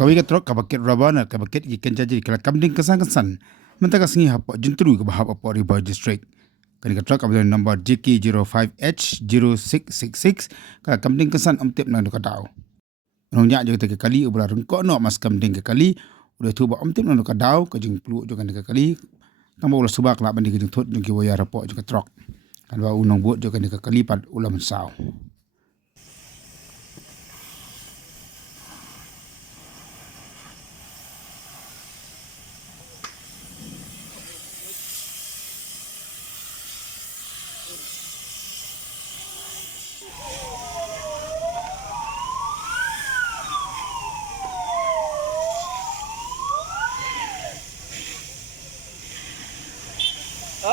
kawai ka trok ka baket rabana ka baket ikan jadi kala kamding kesan mentaka singi hapa jentru ke bahap apa Riba District. Kani ka trok abdul number JK05H0666 kala kamding kesan amtip nang ka dau. Nongnya jo te kali ubra rengko no mas kamding ke kali udah tu ba amtip nang ka dau ka jing plu jo kan ke kali kamu ulah subak la bandi ke jing thot jing ki waya rapo jo ka trok. Kan ba unong buat jo kan ke kali pad ulam saw.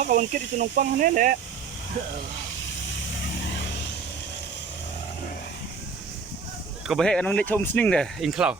Kawan kit itu numpang ni le. Kau bahaya nang nak cum sning deh, ingklau.